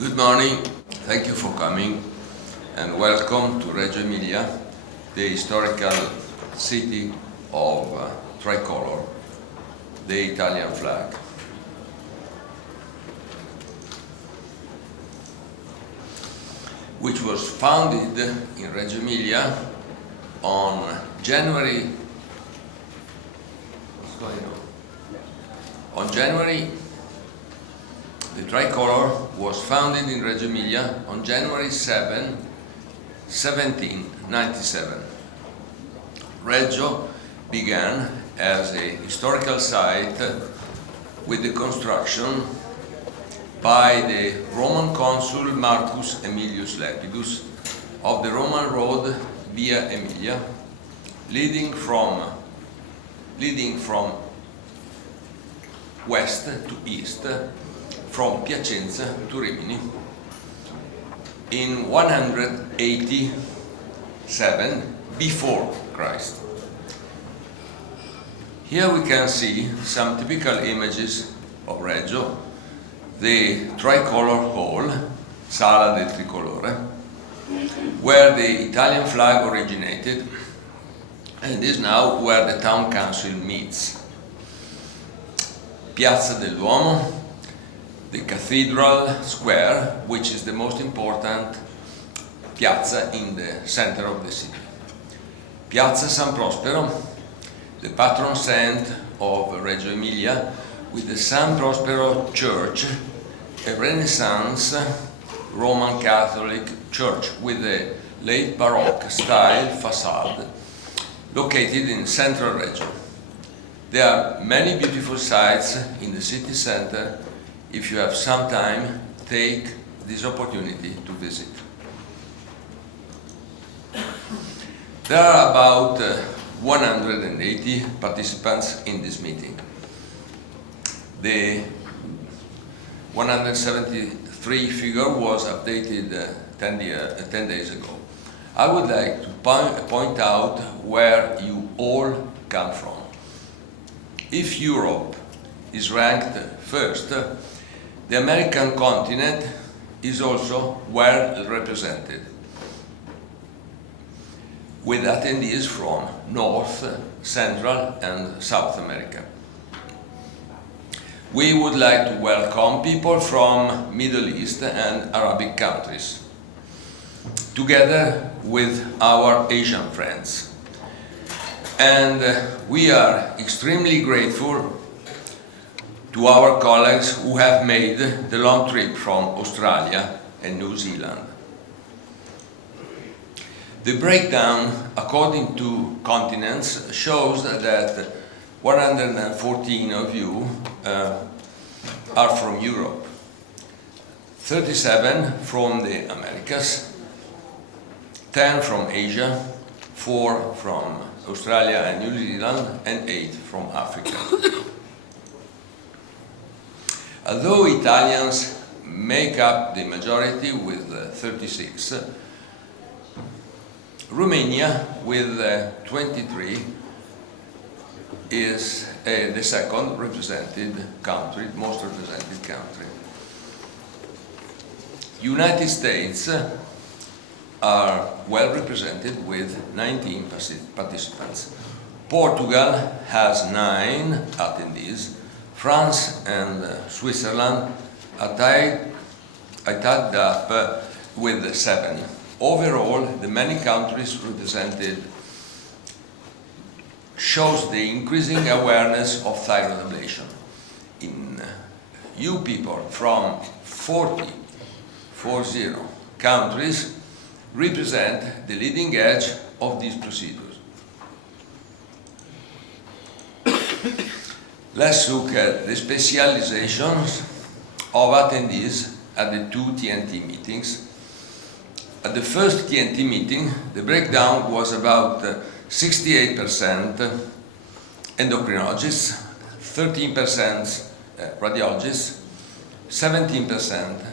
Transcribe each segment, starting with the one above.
Good morning, thank you for coming and welcome to Reggio Emilia, the historical city of tricolor, the Italian flag. Which was founded in Reggio Emilia on January the tricolor was founded in Reggio Emilia on January 7, 1797. Reggio began as a historical site with the construction by the Roman consul Marcus Aemilius Lepidus of the Roman road Via Emilia, leading from west to east, from Piacenza to Rimini, in 187 before Christ. Here we can see some typical images of Reggio, the tricolor hall, Sala del Tricolore, where the Italian flag originated and is now where the town council meets. Piazza del Duomo, the Cathedral Square, which is the most important piazza in the center of the city. Piazza San Prospero, the patron saint of Reggio Emilia, with the San Prospero Church, a Renaissance Roman Catholic church with a late Baroque style facade located in central Reggio. There are many beautiful sites in the city center. If you have some time, take this opportunity to visit. There are about 180 participants in this meeting. The 173 figure was updated 10 days ago. I would like to point out where you all come from. If Europe is ranked first, the American continent is also well represented, with attendees from North, Central, and South America. We would like to welcome people from Middle East and Arabic countries, together with our Asian friends. And we are extremely grateful to our colleagues who have made the long trip from Australia and New Zealand. The breakdown according to continents shows that 114 of you are from Europe, 37 from the Americas, 10 from Asia, 4 from Australia and New Zealand, and 8 from Africa. Although Italians make up the majority with 36, Romania with 23 is the second represented country, most represented country. United States are well represented with 19 participants. Portugal has 9 attendees. France and Switzerland are tied up with 7. Overall, the many countries represented shows the increasing awareness of thyroid ablation. You people from 40 countries represent the leading edge of these procedures. Let's look at the specializations of attendees at the 2 TNT meetings. At the first TNT meeting, the breakdown was about 68% endocrinologists, 13% radiologists, 17%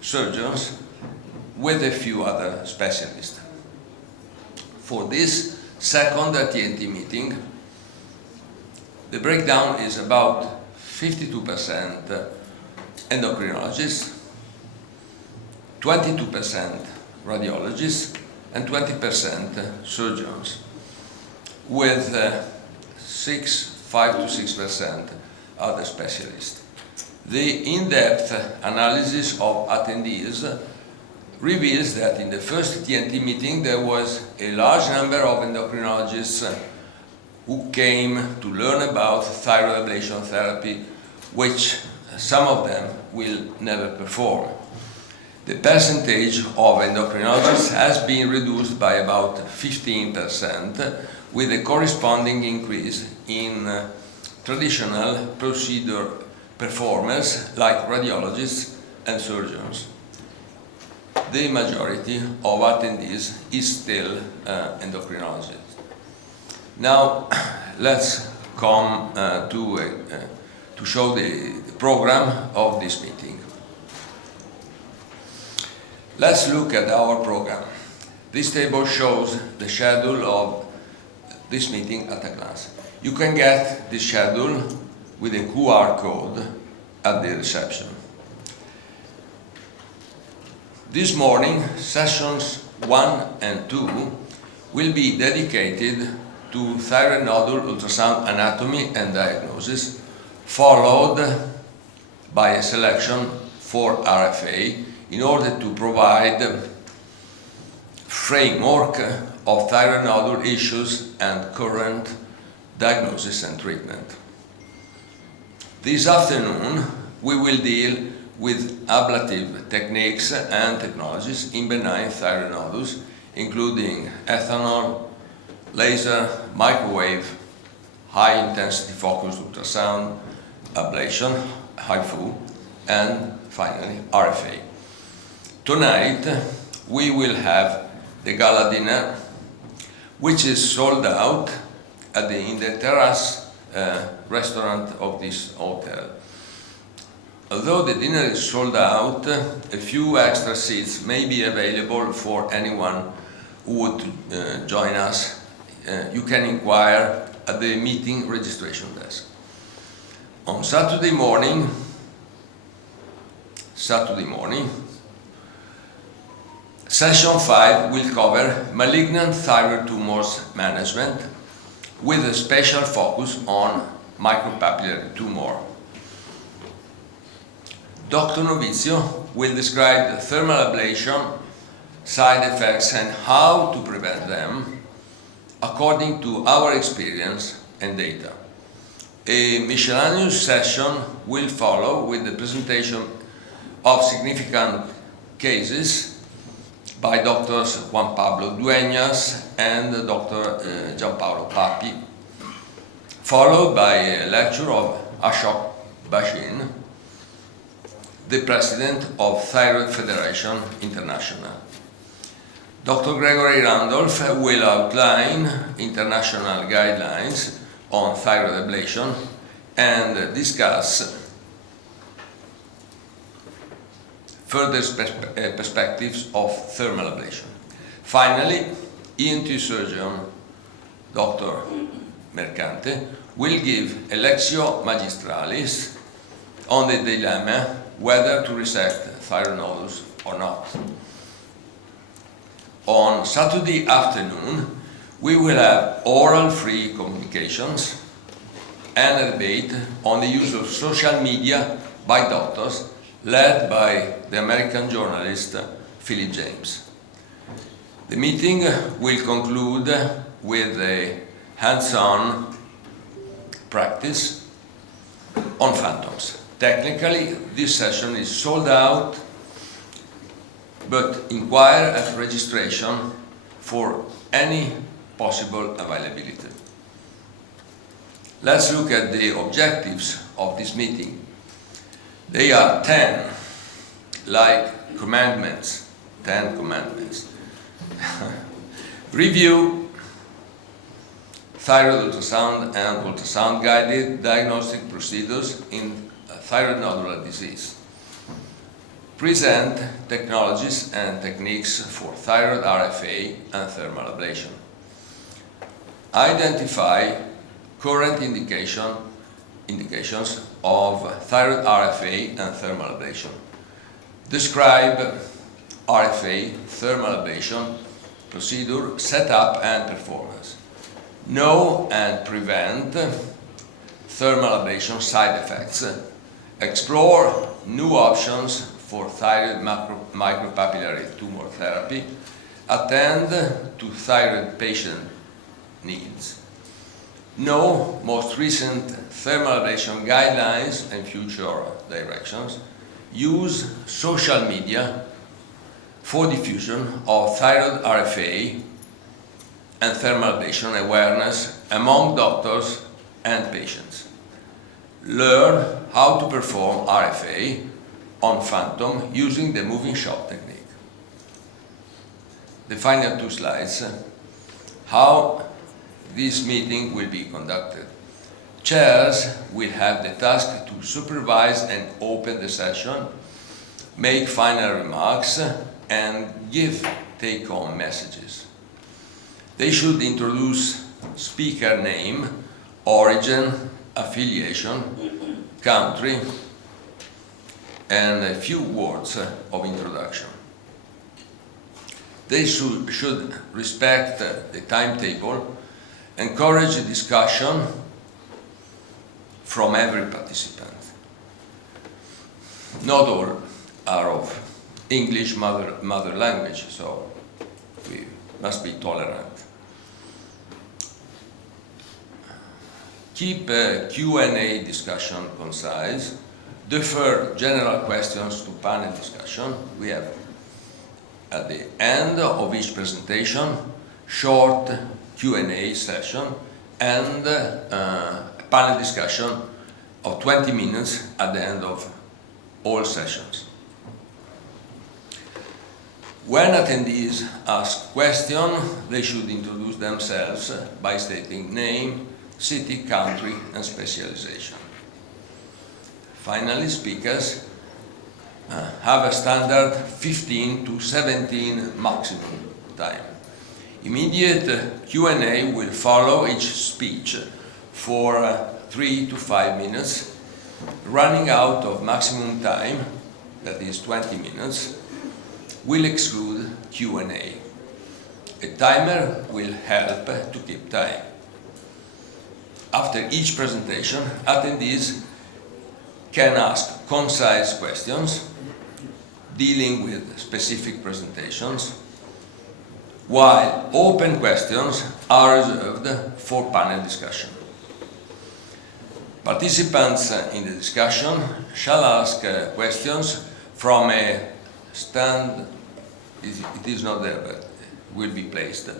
surgeons, with a few other specialists. For this second TNT meeting, the breakdown is about 52% endocrinologists, 22% radiologists, and 20% surgeons, with 5 to 6% other specialists. The in-depth analysis of attendees reveals that in the first TNT meeting there was a large number of endocrinologists who came to learn about thyroid ablation therapy, which some of them will never perform. The percentage of endocrinologists has been reduced by about 15%, with a corresponding increase in traditional procedure performers like radiologists and surgeons. The majority of attendees is still endocrinologists. Now, let's come to show the program of this meeting. Let's look at our program. This table shows the schedule of this meeting at a glance. You can get this schedule with a QR code at the reception. This morning, sessions 1 and 2 will be dedicated to thyroid nodule ultrasound anatomy and diagnosis, followed by a selection for RFA in order to provide framework of thyroid nodule issues and current diagnosis and treatment. This afternoon, we will deal with ablative techniques and technologies in benign thyroid nodules, including ethanol, laser, microwave, high-intensity focused ultrasound, ablation, HIFU, and finally RFA. Tonight, we will have the gala dinner, which is sold out in the terrace restaurant of this hotel. Although the dinner is sold out, a few extra seats may be available for anyone who would join us. You can inquire at the meeting registration desk. On Saturday morning, session 5 will cover malignant thyroid tumors management with a special focus on micropapillary tumor. Dr. Novizio will describe the thermal ablation side effects and how to prevent them according to our experience and data. A miscellaneous session will follow with the presentation of significant cases by Drs. Juan Pablo Dueñas and Dr. Gianpaolo Papi, followed by a lecture of Ashok Bashin, the president of Thyroid Federation International. Dr. Gregory Randolph will outline international guidelines on thyroid ablation and discuss further perspectives of thermal ablation. Finally, ENT surgeon Dr. Mercante will give a lectio magistralis on the dilemma whether to resect thyroid nodules or not. On Saturday afternoon, we will have oral-free communications and a debate on the use of social media by doctors, led by the American journalist Philip James. The meeting will conclude with a hands-on practice on phantoms. Technically, this session is sold out, but inquire at registration for any possible availability. Let's look at the objectives of this meeting. They are 10, like commandments, 10 commandments. Review thyroid ultrasound and ultrasound-guided diagnostic procedures in thyroid nodular disease. Present technologies and techniques for thyroid RFA and thermal ablation. Identify current indications of thyroid RFA and thermal ablation. Describe RFA, thermal ablation, procedure, setup and performance. Know and prevent thermal ablation side effects. Explore new options for thyroid micropapillary tumor therapy. Attend to thyroid patient needs. Know most recent thermal ablation guidelines and future directions. Use social media for diffusion of thyroid RFA and thermal ablation awareness among doctors and patients. Learn how to perform RFA on phantom using the moving shot technique. The final 2 slides. How this meeting will be conducted. Chairs will have the task to supervise and open the session, make final remarks, and give take-home messages. They should introduce speaker name, origin, affiliation, country, and a few words of introduction. They should respect the timetable, encourage a discussion from every participant. Not all are of English mother language, so we must be tolerant. Keep a Q&A discussion concise. Defer general questions to panel discussion. We have at the end of each presentation short Q&A session and a panel discussion of 20 minutes at the end of all sessions. When attendees ask questions, they should introduce themselves by stating name, city, country, and specialization. Finally, speakers have a standard 15 to 17 maximum time. Immediate Q&A will follow each speech for 3 to 5 minutes. Running out of maximum time, that is 20 minutes, will exclude Q&A. A timer will help to keep time. After each presentation, attendees can ask concise questions dealing with specific presentations, while open questions are reserved for panel discussion. Participants in the discussion shall ask questions from a stand, it is not there but will be placed,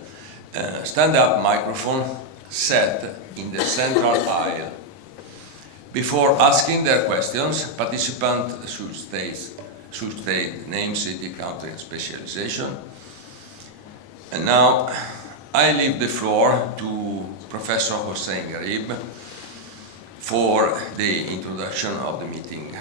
stand-up microphone set in the central aisle. Before asking their questions, participants should state name, city, country, and specialization. And now I leave the floor to Professor Hossein Garib for the introduction of the meeting.